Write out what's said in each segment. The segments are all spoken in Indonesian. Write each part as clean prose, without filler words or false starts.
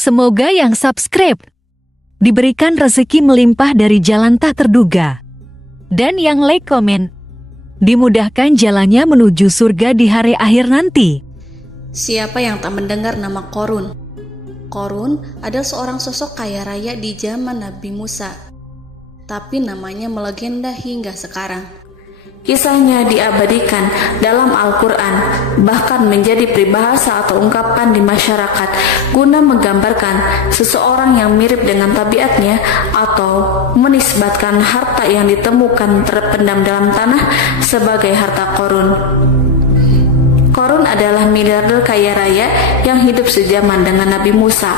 Semoga yang subscribe diberikan rezeki melimpah dari jalan tak terduga. Dan yang like komen, dimudahkan jalannya menuju surga di hari akhir nanti. Siapa yang tak mendengar nama Qorun? Qorun adalah seorang sosok kaya raya di zaman Nabi Musa, tapi namanya melegenda hingga sekarang. Kisahnya diabadikan dalam Al-Quran, bahkan menjadi peribahasa atau ungkapan di masyarakat guna menggambarkan seseorang yang mirip dengan tabiatnya atau menisbatkan harta yang ditemukan terpendam dalam tanah sebagai harta Qorun. Qorun adalah miliarder kaya raya yang hidup sejaman dengan Nabi Musa.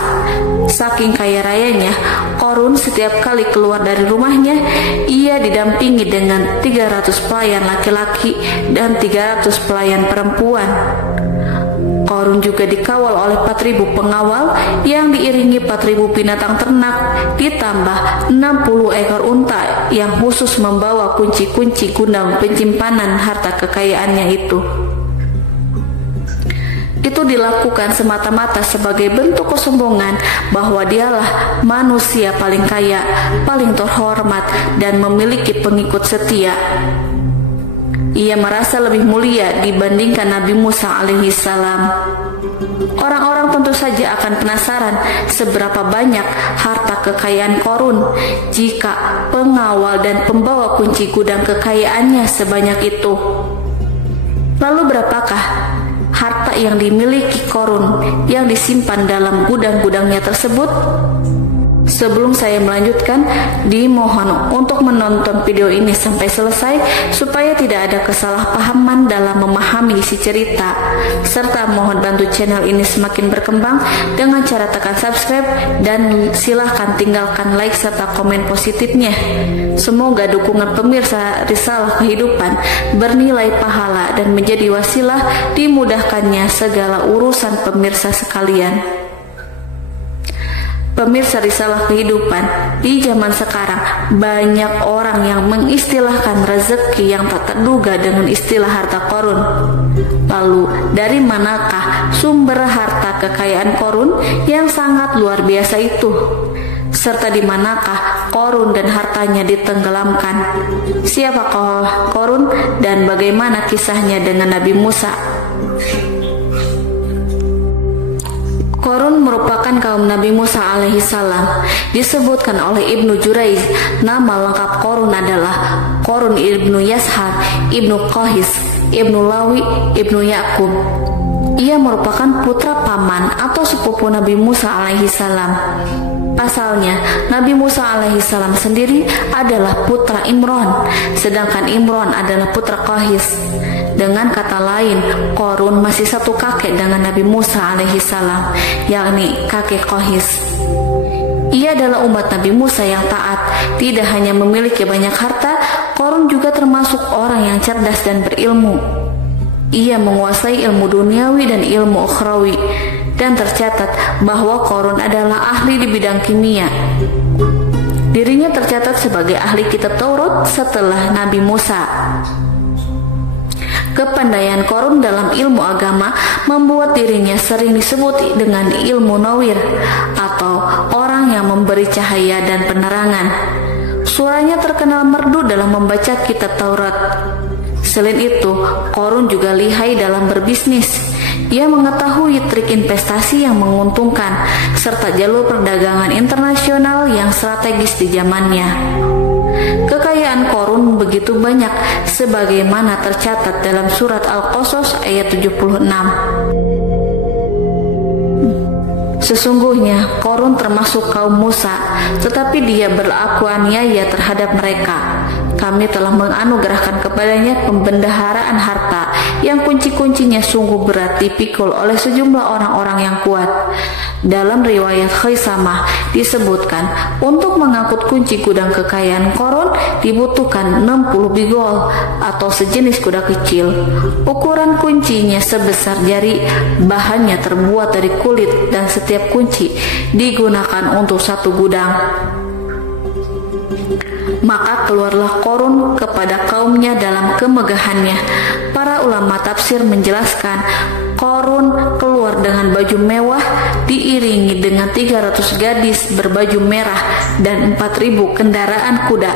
Saking kaya rayanya, Qorun setiap kali keluar dari rumahnya, ia didampingi dengan 300 pelayan laki-laki dan 300 pelayan perempuan. Qorun juga dikawal oleh 4.000 pengawal yang diiringi 4.000 binatang ternak, ditambah 60 ekor unta yang khusus membawa kunci-kunci guna penyimpanan harta kekayaannya itu. Itu dilakukan semata-mata sebagai bentuk kesombongan bahwa dialah manusia paling kaya, paling terhormat, dan memiliki pengikut setia. Ia merasa lebih mulia dibandingkan Nabi Musa alaihissalam. Orang-orang tentu saja akan penasaran seberapa banyak harta kekayaan Qorun jika pengawal dan pembawa kunci gudang kekayaannya sebanyak itu. Lalu berapakah harta yang dimiliki Qorun yang disimpan dalam gudang-gudangnya tersebut? Sebelum saya melanjutkan, dimohon untuk menonton video ini sampai selesai supaya tidak ada kesalahpahaman dalam memahami isi cerita, serta mohon bantu channel ini semakin berkembang dengan cara tekan subscribe dan silahkan tinggalkan like serta komen positifnya. Semoga dukungan pemirsa Risalah Kehidupan bernilai pahala dan menjadi wasilah dimudahkannya segala urusan pemirsa sekalian. Pemirsa Risalah Kehidupan, di zaman sekarang banyak orang yang mengistilahkan rezeki yang tak terduga dengan istilah harta Qorun. Lalu dari manakah sumber harta kekayaan Qorun yang sangat luar biasa itu? Serta di manakah Qorun dan hartanya ditenggelamkan? Siapakah Qorun dan bagaimana kisahnya dengan Nabi Musa? Qorun merupakan kaum Nabi Musa alaihissalam. Disebutkan oleh Ibnu Jurayj, nama lengkap Qorun adalah Qorun ibnu Yashar, ibnu Qahis, ibnu Lawi, ibnu Yakub. Ia merupakan putra paman atau sepupu Nabi Musa alaihissalam. Pasalnya, Nabi Musa alaihissalam sendiri adalah putra Imron, sedangkan Imron adalah putra Qahis. Dengan kata lain, Qorun masih satu kakek dengan Nabi Musa alaihissalam, yakni kakek Qahis. Ia adalah umat Nabi Musa yang taat. Tidak hanya memiliki banyak harta, Qorun juga termasuk orang yang cerdas dan berilmu. Ia menguasai ilmu duniawi dan ilmu ukhrawi, dan tercatat bahwa Qorun adalah ahli di bidang kimia. Dirinya tercatat sebagai ahli kitab Taurat setelah Nabi Musa. Kepandaian Qorun dalam ilmu agama membuat dirinya sering disebut dengan ilmu nawir atau orang yang memberi cahaya dan penerangan. Suaranya terkenal merdu dalam membaca kitab Taurat. Selain itu, Qorun juga lihai dalam berbisnis. Ia mengetahui trik investasi yang menguntungkan serta jalur perdagangan internasional yang strategis di zamannya. Kekayaan Qorun begitu banyak sebagaimana tercatat dalam surat Al-Qasas ayat 76. Sesungguhnya Qorun termasuk kaum Musa, tetapi dia berlaku aniaya terhadap mereka. Kami telah menganugerahkan kepadanya pembendaharaan harta yang kunci-kuncinya sungguh berat dipikul oleh sejumlah orang-orang yang kuat. Dalam riwayat Khaisamah disebutkan, untuk mengangkut kunci gudang kekayaan Qorun dibutuhkan 60 bigol atau sejenis kuda kecil. Ukuran kuncinya sebesar jari, bahannya terbuat dari kulit dan setiap kunci digunakan untuk satu gudang. Maka keluarlah Qorun kepada kaumnya dalam kemegahannya. Para ulama tafsir menjelaskan, Korun keluar dengan baju mewah diiringi dengan 300 gadis berbaju merah dan 4.000 kendaraan kuda.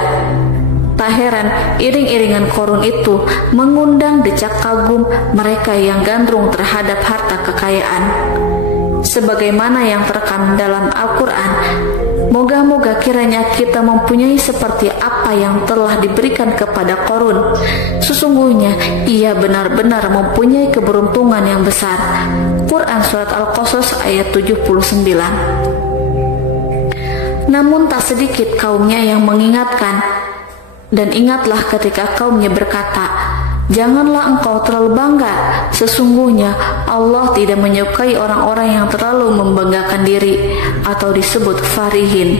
Tak heran iring-iringan Korun itu mengundang decak kagum mereka yang gandrung terhadap harta kekayaan. Sebagaimana yang terekam dalam Al-Quran, moga-moga kiranya kita mempunyai seperti apa yang telah diberikan kepada Korun. Sesungguhnya ia benar-benar mempunyai keberuntungan yang besar. Quran Surat Al-Qasas ayat 79. Namun tak sedikit kaumnya yang mengingatkan, dan ingatlah ketika kaumnya berkata, janganlah engkau terlalu bangga. Sesungguhnya Allah tidak menyukai orang-orang yang terlalu membanggakan diri atau disebut farihin.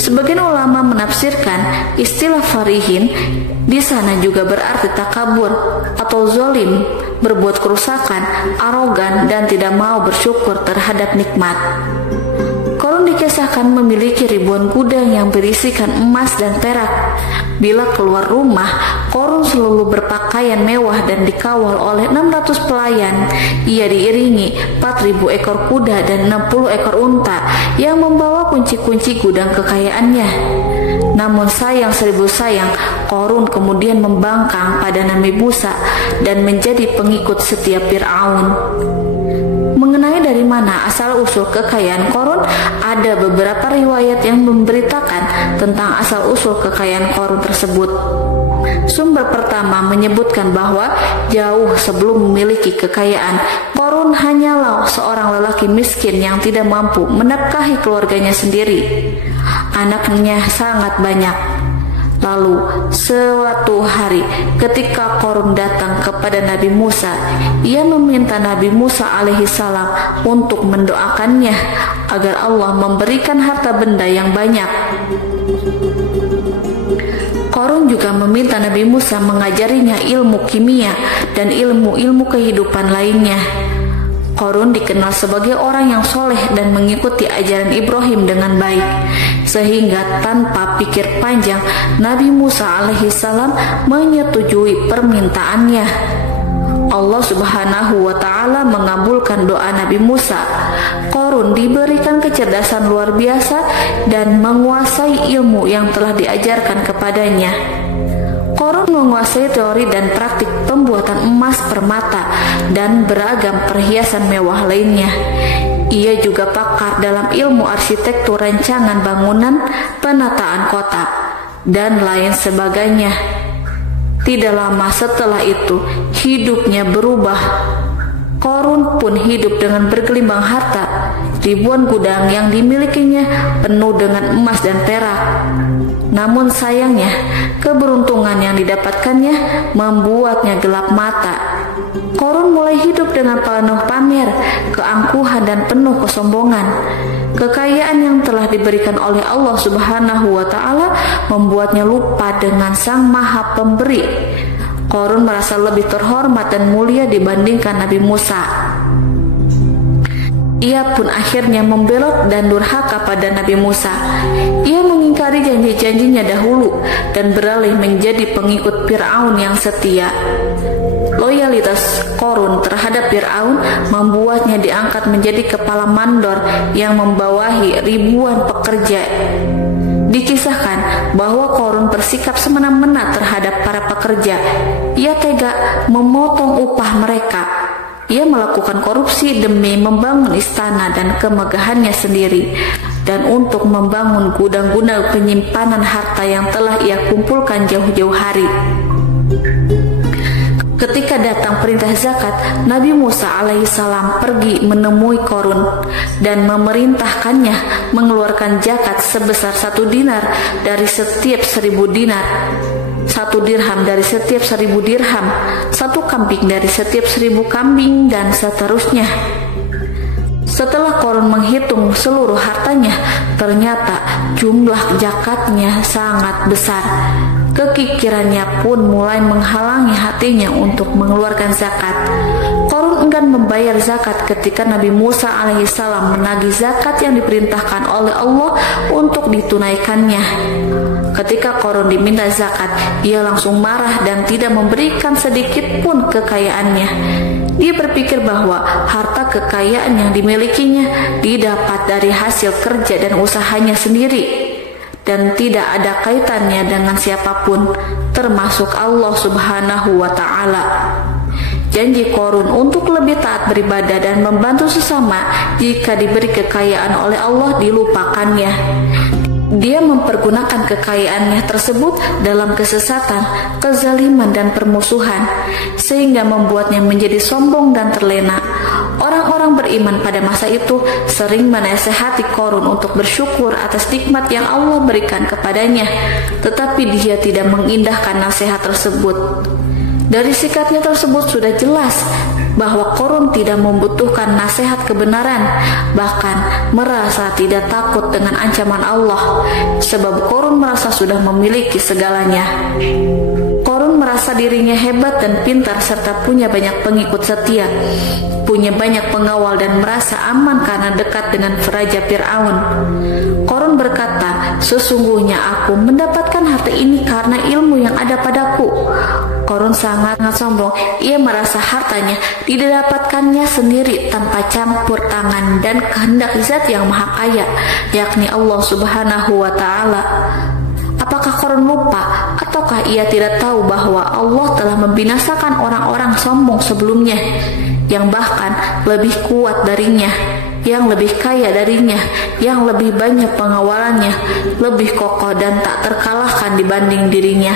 Sebagian ulama menafsirkan istilah farihin di sana juga berarti takabur atau zolim, berbuat kerusakan, arogan, dan tidak mau bersyukur terhadap nikmat. Korun dikisahkan memiliki ribuan gudang yang berisikan emas dan perak. Bila keluar rumah, Korun selalu berpakaian mewah dan dikawal oleh 600 pelayan. Ia diiringi 4.000 ekor kuda dan 60 ekor unta yang membawa kunci-kunci gudang kekayaannya. Namun sayang seribu sayang, Korun kemudian membangkang pada Nabi Musa dan menjadi pengikut setia Fir'aun. Mengenai dari mana asal-usul kekayaan Korun, ada beberapa riwayat yang memberitakan tentang asal-usul kekayaan Korun tersebut. Sumber pertama menyebutkan bahwa jauh sebelum memiliki kekayaan, Korun hanyalah seorang lelaki miskin yang tidak mampu menafkahi keluarganya sendiri. Anaknya sangat banyak. Lalu suatu hari ketika Korun datang kepada Nabi Musa, ia meminta Nabi Musa alaihissalam untuk mendoakannya agar Allah memberikan harta benda yang banyak. Korun juga meminta Nabi Musa mengajarinya ilmu kimia dan ilmu-ilmu kehidupan lainnya. Korun dikenal sebagai orang yang soleh dan mengikuti ajaran Ibrahim dengan baik, sehingga tanpa pikir panjang Nabi Musa alaihissalam menyetujui permintaannya. Allah Subhanahu wa Ta'ala mengabulkan doa Nabi Musa. Korun diberikan kecerdasan luar biasa dan menguasai ilmu yang telah diajarkan kepadanya. Korun menguasai teori dan praktik pembuatan emas permata dan beragam perhiasan mewah lainnya. Ia juga pakar dalam ilmu arsitektur, rancangan bangunan, penataan kota, dan lain sebagainya. Tidak lama setelah itu, hidupnya berubah. Korun pun hidup dengan bergelimbang harta. Ribuan gudang yang dimilikinya penuh dengan emas dan perak. Namun sayangnya, keberuntungan yang didapatkannya membuatnya gelap mata. Korun mulai hidup dengan penuh pamer, keangkuhan, dan penuh kesombongan. Kekayaan yang telah diberikan oleh Allah Subhanahu wa Ta'ala membuatnya lupa dengan Sang Maha Pemberi. Korun merasa lebih terhormat dan mulia dibandingkan Nabi Musa. Ia pun akhirnya membelot dan durhaka pada Nabi Musa. Ia mengingkari janji-janjinya dahulu dan beralih menjadi pengikut Fir'aun yang setia. Loyalitas Korun terhadap Fir'aun membuatnya diangkat menjadi kepala mandor yang membawahi ribuan pekerja. Dikisahkan bahwa Korun bersikap semena-mena terhadap para pekerja. Ia tega memotong upah mereka. Ia melakukan korupsi demi membangun istana dan kemegahannya sendiri, dan untuk membangun gudang-gudang penyimpanan harta yang telah ia kumpulkan jauh-jauh hari. Ketika datang perintah zakat, Nabi Musa alaihissalam pergi menemui Korun dan memerintahkannya mengeluarkan zakat sebesar 1 dinar dari setiap 1000 dinar, 1 dirham dari setiap 1000 dirham, 1 kambing dari setiap 1000 kambing, dan seterusnya. Setelah Korun menghitung seluruh hartanya, ternyata jumlah zakatnya sangat besar. Kekikirannya pun mulai menghalangi hatinya untuk mengeluarkan zakat. Qarun enggan membayar zakat ketika Nabi Musa alaihissalam menagih zakat yang diperintahkan oleh Allah untuk ditunaikannya. Ketika Qarun diminta zakat, ia langsung marah dan tidak memberikan sedikit pun kekayaannya. Dia berpikir bahwa harta kekayaan yang dimilikinya didapat dari hasil kerja dan usahanya sendiri, dan tidak ada kaitannya dengan siapapun, termasuk Allah Subhanahu wa Ta'ala. Janji Qarun untuk lebih taat beribadah dan membantu sesama jika diberi kekayaan oleh Allah dilupakannya. Dia mempergunakan kekayaannya tersebut dalam kesesatan, kezaliman, dan permusuhan, sehingga membuatnya menjadi sombong dan terlena. Orang-orang beriman pada masa itu sering menasehati Qarun untuk bersyukur atas nikmat yang Allah berikan kepadanya, tetapi dia tidak mengindahkan nasihat tersebut. Dari sikapnya tersebut sudah jelas bahwa Qarun tidak membutuhkan nasihat kebenaran, bahkan merasa tidak takut dengan ancaman Allah, sebab Qarun merasa sudah memiliki segalanya. Qarun merasa dirinya hebat dan pintar serta punya banyak pengikut setia, punya banyak pengawal dan merasa aman karena dekat dengan Raja Fir'aun. Qarun berkata, "Sesungguhnya aku mendapatkan harta ini karena ilmu yang ada padaku." Qarun sangat sombong. Ia merasa hartanya didapatkannya sendiri tanpa campur tangan dan kehendak Zat yang Maha Kaya, yakni Allah Subhanahu wa Ta'ala. Apakah Qarun lupa ataukah ia tidak tahu bahwa Allah telah membinasakan orang-orang sombong sebelumnya, yang bahkan lebih kuat darinya, yang lebih kaya darinya, yang lebih banyak pengawalannya, lebih kokoh dan tak terkalahkan dibanding dirinya?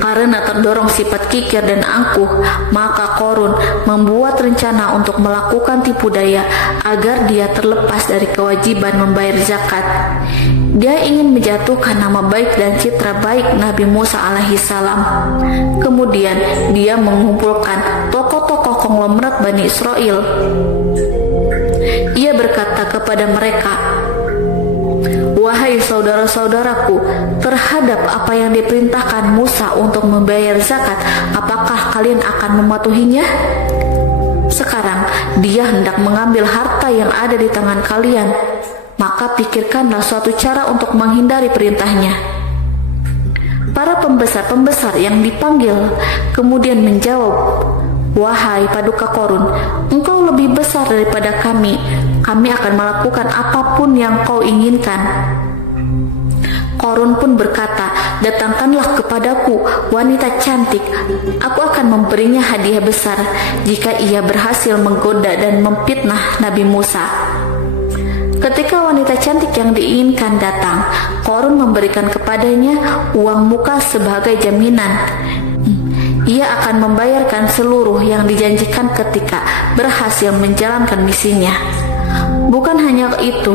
Karena terdorong sifat kikir dan angkuh, maka Qarun membuat rencana untuk melakukan tipu daya agar dia terlepas dari kewajiban membayar zakat. Dia ingin menjatuhkan nama baik dan citra baik Nabi Musa alaihissalam. Kemudian dia mengumpulkan tokoh-tokoh konglomerat Bani Israel. Ia berkata kepada mereka, "Wahai saudara-saudaraku, terhadap apa yang diperintahkan Musa untuk membayar zakat, apakah kalian akan mematuhinya? Sekarang dia hendak mengambil harta yang ada di tangan kalian, maka pikirkanlah suatu cara untuk menghindari perintahnya." Para pembesar-pembesar yang dipanggil kemudian menjawab, "Wahai paduka Qarun, engkau lebih besar daripada kami. Kami akan melakukan apapun yang kau inginkan." Qarun pun berkata, "Datangkanlah kepadaku wanita cantik. Aku akan memberinya hadiah besar jika ia berhasil menggoda dan memfitnah Nabi Musa." Ketika wanita cantik yang diinginkan datang, Qarun memberikan kepadanya uang muka sebagai jaminan. Ia akan membayarkan seluruh yang dijanjikan ketika berhasil menjalankan misinya. Bukan hanya itu,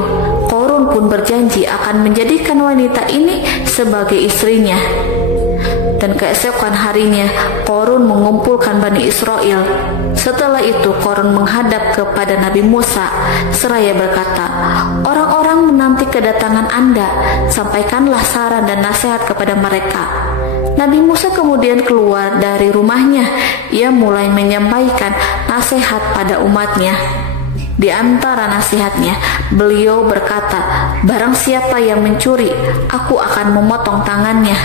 Qarun pun berjanji akan menjadikan wanita ini sebagai istrinya. Dan keesokan harinya, Qarun mengumpulkan Bani Israel. Setelah itu, Qarun menghadap kepada Nabi Musa seraya berkata, "Orang-orang menanti kedatangan Anda, sampaikanlah saran dan nasihat kepada mereka." Nabi Musa kemudian keluar dari rumahnya. Ia mulai menyampaikan nasihat pada umatnya. Di antara nasihatnya, beliau berkata, "Barang siapa yang mencuri, aku akan memotong tangannya.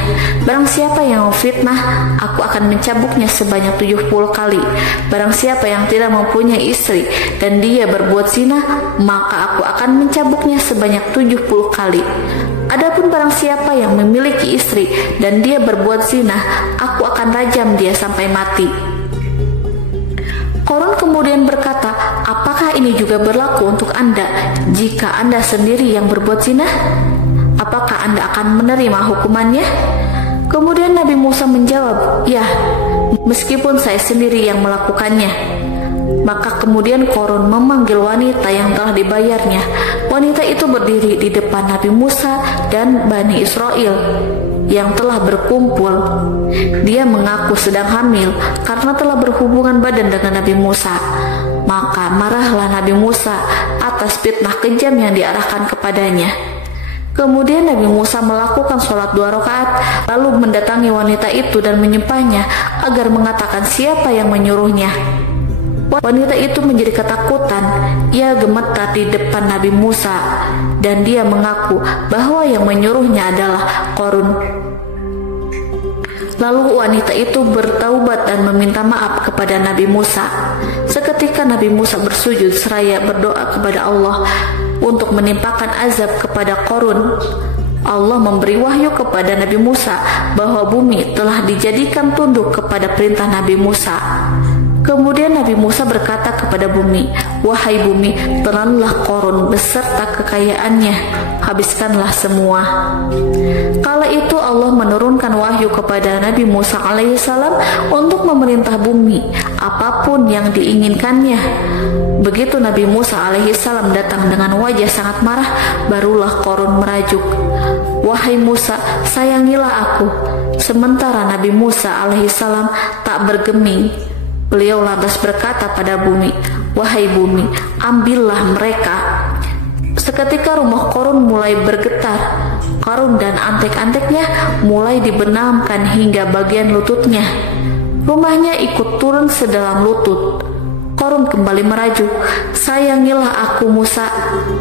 Barang siapa yang memfitnah, aku akan mencambuknya sebanyak 70 kali. Barang siapa yang tidak mempunyai istri dan dia berbuat zina, maka aku akan mencambuknya sebanyak 70 kali. Adapun barang siapa yang memiliki istri dan dia berbuat zina, aku akan rajam dia sampai mati." Qarun kemudian berkata, "Apakah ini juga berlaku untuk Anda jika Anda sendiri yang berbuat zina? Apakah Anda akan menerima hukumannya?" Kemudian Nabi Musa menjawab, "Ya, meskipun saya sendiri yang melakukannya." Maka kemudian Qarun memanggil wanita yang telah dibayarnya. Wanita itu berdiri di depan Nabi Musa dan Bani Israel yang telah berkumpul. Dia mengaku sedang hamil karena telah berhubungan badan dengan Nabi Musa. Maka marahlah Nabi Musa atas fitnah kejam yang diarahkan kepadanya. Kemudian Nabi Musa melakukan sholat 2 rakaat, lalu mendatangi wanita itu dan menyumpahnya agar mengatakan siapa yang menyuruhnya. Wanita itu menjadi ketakutan. Ia gemetar di depan Nabi Musa dan dia mengaku bahwa yang menyuruhnya adalah Qarun. Lalu wanita itu bertaubat dan meminta maaf kepada Nabi Musa. Seketika Nabi Musa bersujud seraya berdoa kepada Allah untuk menimpakan azab kepada Qarun. Allah memberi wahyu kepada Nabi Musa bahwa bumi telah dijadikan tunduk kepada perintah Nabi Musa. Kemudian Nabi Musa berkata kepada bumi, "Wahai bumi, telanlah Qarun beserta kekayaannya, habiskanlah semua." Kala itu Allah menurunkan wahyu kepada Nabi Musa alaihissalam untuk memerintah bumi apapun yang diinginkannya. Begitu Nabi Musa alaihissalam datang dengan wajah sangat marah, barulah Qarun merajuk, "Wahai Musa, sayangilah aku." Sementara Nabi Musa alaihissalam tak bergeming. Beliau lantas berkata pada bumi, "Wahai bumi, ambillah mereka." Seketika rumah Qarun mulai bergetar. Qarun dan antek-anteknya mulai dibenamkan hingga bagian lututnya. Rumahnya ikut turun sedalam lutut. Qarun kembali merajuk, "Sayangilah aku Musa."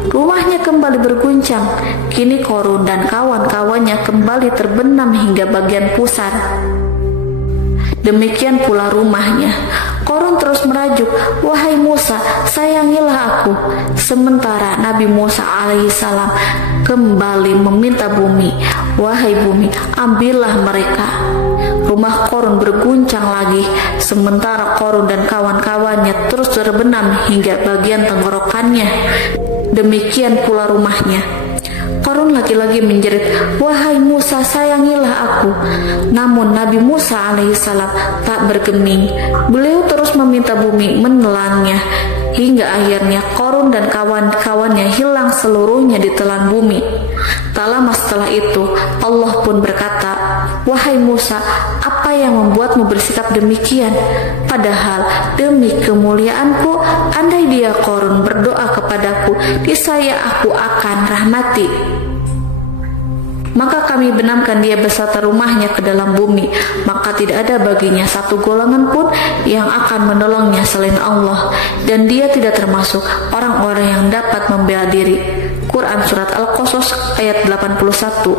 Rumahnya kembali berguncang. Kini Qarun dan kawan-kawannya kembali terbenam hingga bagian pusar. Demikian pula rumahnya. Qarun terus merajuk, "Wahai Musa, sayangilah aku." Sementara Nabi Musa alaihissalam kembali meminta bumi, "Wahai bumi, ambillah mereka." Rumah Qarun berguncang lagi, sementara Qarun dan kawan-kawannya terus terbenam hingga bagian tenggorokannya. Demikian pula rumahnya. Qarun lagi-lagi menjerit, "Wahai Musa, sayangilah aku." Namun Nabi Musa alaihissalam tak bergeming. Beliau terus meminta bumi menelannya, hingga akhirnya Qarun dan kawan-kawannya hilang seluruhnya di telan bumi. Tak lama setelah itu Allah pun berkata, "Wahai Musa, apa yang membuatmu bersikap demikian? Padahal demi kemuliaanku, andai dia Qarun berdoa kepadaku, niscaya aku akan rahmati. Maka kami benamkan dia beserta rumahnya ke dalam bumi, maka tidak ada baginya satu golongan pun yang akan menolongnya selain Allah, dan dia tidak termasuk orang-orang yang dapat membela diri." Quran Surat Al-Qasas ayat 81.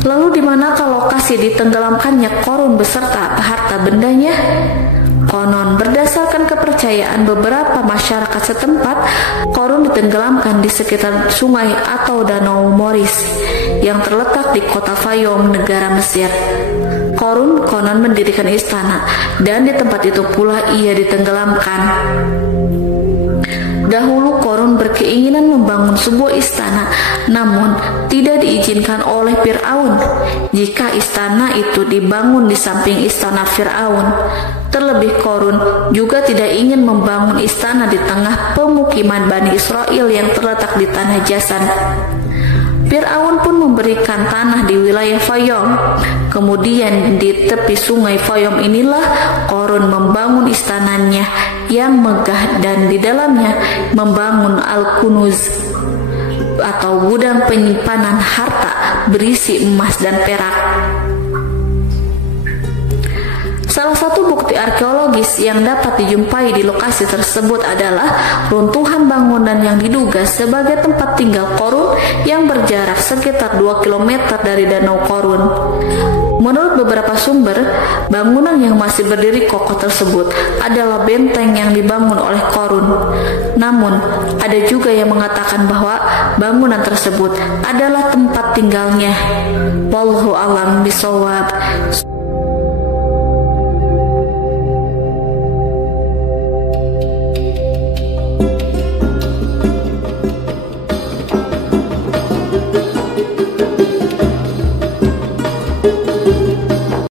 Lalu di manakah lokasi ditenggelamkannya Qarun beserta harta bendanya? Konon berdasarkan kepercayaan beberapa masyarakat setempat, Qarun ditenggelamkan di sekitar sungai atau danau Moris yang terletak di kota Fayum, negara Mesir. Qarun konon mendirikan istana dan di tempat itu pula ia ditenggelamkan. Dahulu Qarun berkeinginan membangun sebuah istana, namun tidak diizinkan oleh Fir'aun jika istana itu dibangun di samping istana Fir'aun. Terlebih Qarun juga tidak ingin membangun istana di tengah pemukiman Bani Israel yang terletak di tanah Jasan. Fir'aun pun memberikan tanah di wilayah Fayum. Kemudian di tepi sungai Fayum inilah Qarun membangun istananya yang megah dan di dalamnya membangun Al-Kunuz atau gudang penyimpanan harta berisi emas dan perak. Salah satu bukti arkeologis yang dapat dijumpai di lokasi tersebut adalah runtuhan bangunan yang diduga sebagai tempat tinggal Qarun yang berjarak sekitar 2 km dari Danau Qarun. Menurut beberapa sumber, bangunan yang masih berdiri kokoh tersebut adalah benteng yang dibangun oleh Qarun. Namun, ada juga yang mengatakan bahwa bangunan tersebut adalah tempat tinggalnya. Wallahu a'lam bishawab.